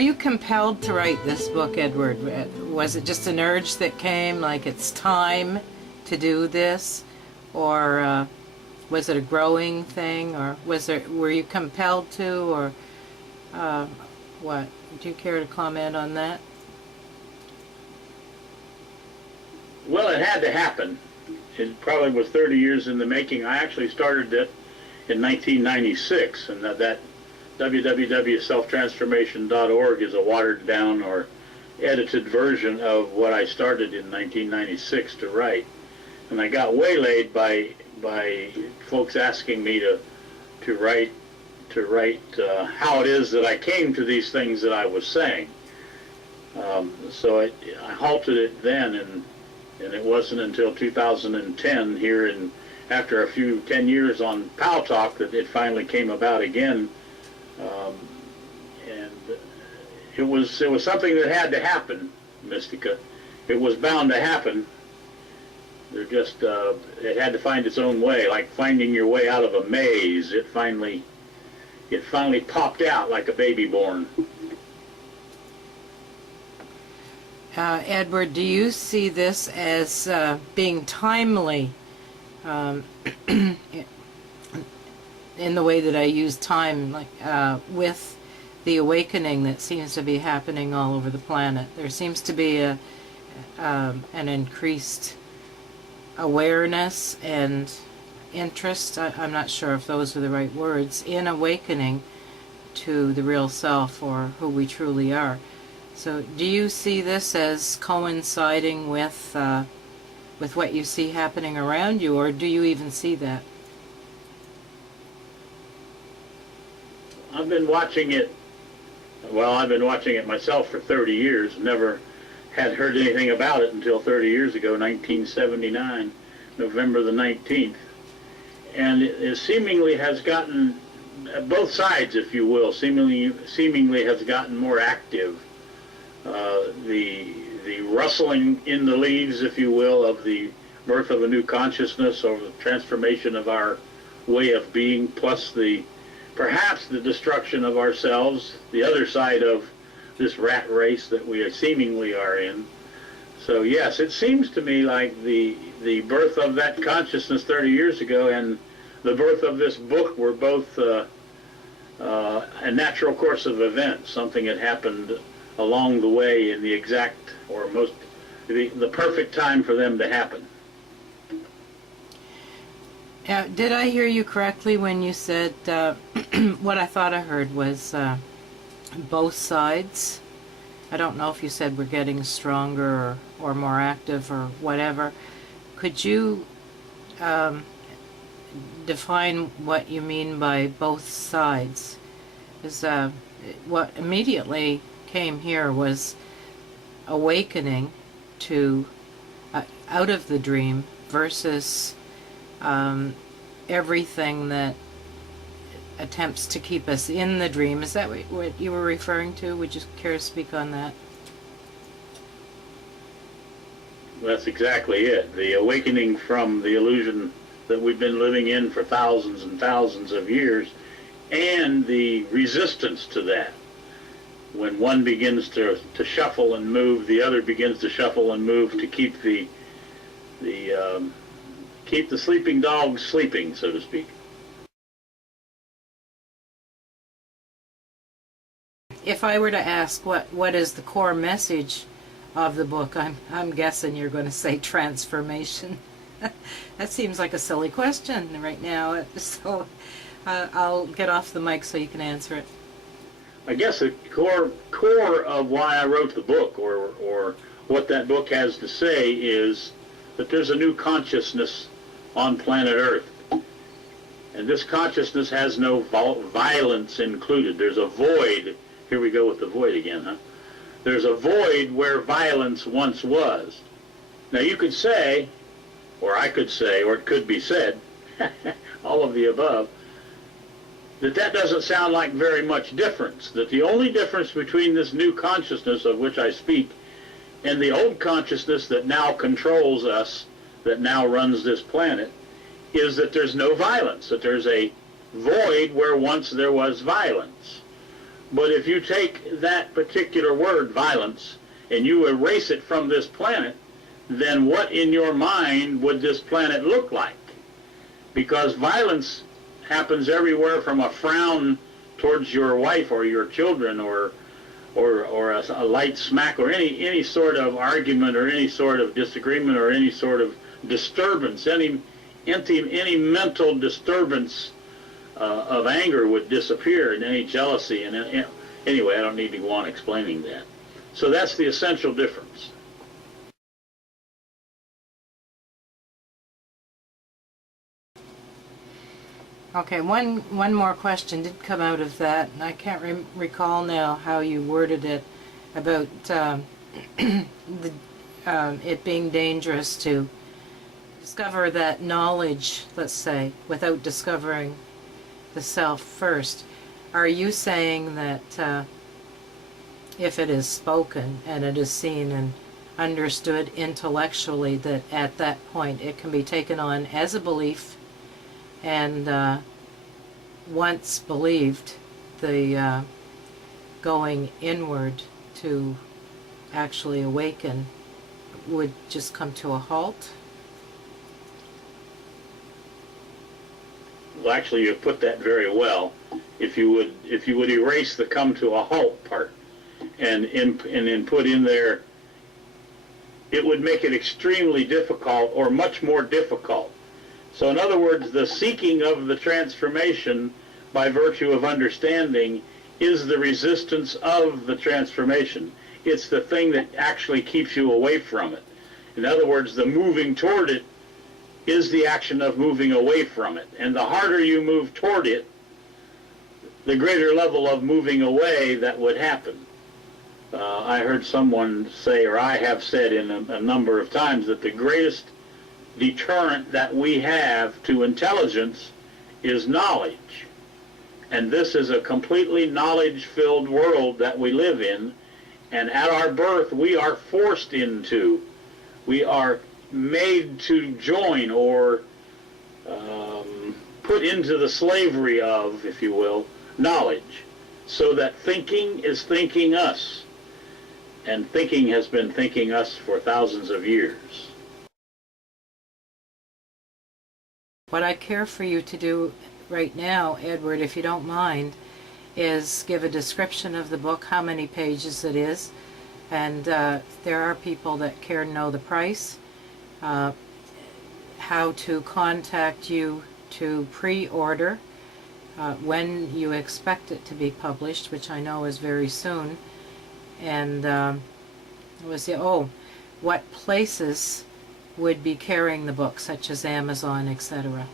you compelled to write this book, Edward? Was it just an urge that came, like it's time to do this? Or was it a growing thing? Or were you compelled to? Or what? Do you care to comment on that? Well, it had to happen. It probably was 30 years in the making. I actually started it in 1996, and that www.selftransformation.org is a watered down or edited version of what I started in 1996 to write. And I got waylaid by folks asking me to write how it is that I came to these things that I was saying. So I halted it then, and it wasn't until 2010 here, after a few 10 years on Pal Talk, that it finally came about again. And it was something that had to happen, Mystica. It was bound to happen. It had to find its own way, like finding your way out of a maze. It finally popped out like a baby born. Edward, do you see this as being timely in the way that I use time, like with the awakening that seems to be happening all over the planet? There seems to be an increased awareness and interest, I'm not sure if those are the right words, in awakening to the real self, or who we truly are. So do you see this as coinciding with what you see happening around you, or do you even see that? I've been watching it myself for 30 years. Never had heard anything about it until 30 years ago, 1979, November the 19th. And it seemingly has gotten, both sides, if you will, seemingly has gotten more active. The rustling in the leaves, if you will, of the birth of a new consciousness, or the transformation of our way of being, plus perhaps the destruction of ourselves, the other side of this rat race that we seemingly are in. So yes, it seems to me like the birth of that consciousness 30 years ago and the birth of this book were both a natural course of events, something that happened along the way in the exact, or the perfect time for them to happen. Did I hear you correctly when you said, what I thought I heard was both sides? I don't know if you said we're getting stronger or more active or whatever. Could you define what you mean by both sides? Because what immediately came here was awakening to out of the dream versus everything that attempts to keep us in the dream. Is that what you were referring to? Would you care to speak on that? That's exactly it. The awakening from the illusion that we've been living in for thousands and thousands of years, and the resistance to that. When one begins to shuffle and move, the other begins to shuffle and move to keep the sleeping dogs sleeping, so to speak. If I were to ask what is the core message of the book, I'm guessing you're going to say transformation. That seems like a silly question right now, so I'll get off the mic so you can answer it. I guess the core of why I wrote the book, or what that book has to say, is that there's a new consciousness on planet Earth. And this consciousness has no violence included. There's a void. Here we go with the void again, huh? There's a void where violence once was. Now you could say, or I could say, or it could be said, all of the above, that doesn't sound like very much difference. That the only difference between this new consciousness of which I speak and the old consciousness that now controls us, that now runs this planet, is that there's no violence, that there's a void where once there was violence. But if you take that particular word, violence, and you erase it from this planet, then what in your mind would this planet look like? Because violence happens everywhere from a frown towards your wife or your children, or a light smack, or any sort of argument, or any sort of disagreement, or any sort of disturbance, any mental disturbance of anger would disappear, and any jealousy. And anyway, I don't need to go on explaining that. So that's the essential difference. Okay, one more question did come out of that, and I can't recall now how you worded it about it being dangerous to discover that knowledge, let's say, without discovering the self first. Are you saying that if it is spoken and it is seen and understood intellectually, that at that point it can be taken on as a belief, and once believed, the going inward to actually awaken would just come to a halt? Well, actually, you put that very well. If you would erase the come to a halt part, and then put in there, it would make it extremely difficult, or much more difficult. So in other words, the seeking of the transformation by virtue of understanding is the resistance of the transformation. It's the thing that actually keeps you away from it. In other words, the moving toward it is the action of moving away from it. And the harder you move toward it, the greater level of moving away that would happen. I heard someone say, or I have said in a number of times, that the greatest deterrent that we have to intelligence is knowledge. And this is a completely knowledge-filled world that we live in, and at our birth we are forced into, we are made to join, or put into the slavery of, if you will, knowledge, so that thinking is thinking us, and thinking has been thinking us for thousands of years. What I care for you to do right now, Edward, if you don't mind, is give a description of the book, how many pages it is, and there are people that care to know the price, how to contact you to pre-order, when you expect it to be published, which I know is very soon, and what places would be carrying the book, such as Amazon, etc.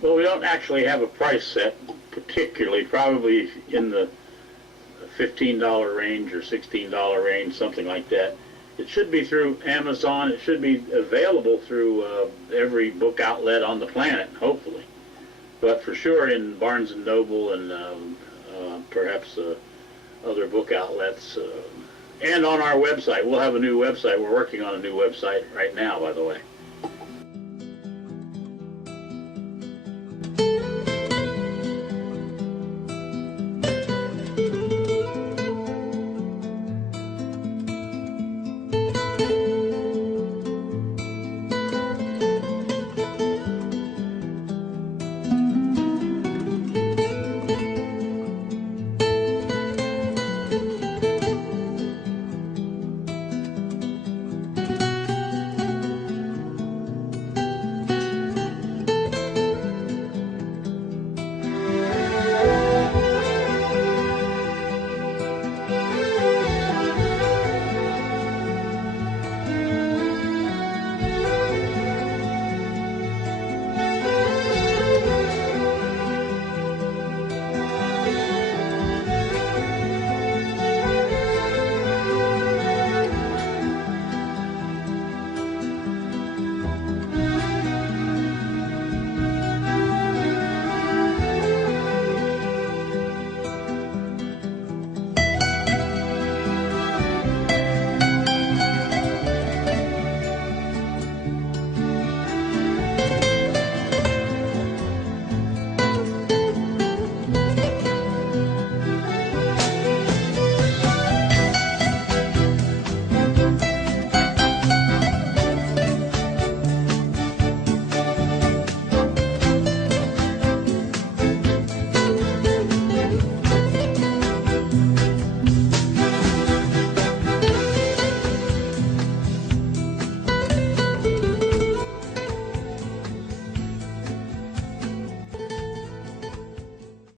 Well, we don't actually have a price set, particularly, probably in the $15 range or $16 range, something like that. It should be through Amazon. It should be available through every book outlet on the planet, hopefully. But for sure in Barnes & Noble and perhaps other book outlets. And on our website. We'll have a new website. We're working on a new website right now, by the way.